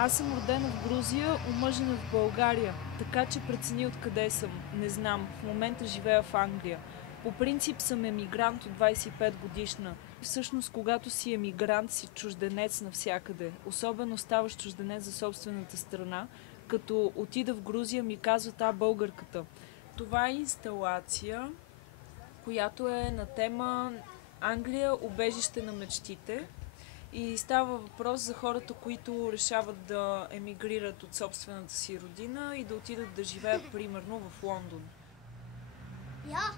Аз съм родена в Грузия, омъжена в България, така че прецени откъде съм. Не знам, в момента живея в Англия. По принцип съм емигрант от 25 годишна. Всъщност, когато си емигрант, си чужденец навсякъде. Особено ставаш чужденец за собствената страна. Като отида в Грузия ми казват, българката. Това е инсталация, която е на тема Англия, убежище на мечтите. И става въпрос за хората, които решават да емигрират от собствената си родина и да отидат да живеят примерно в Лондон. Ja,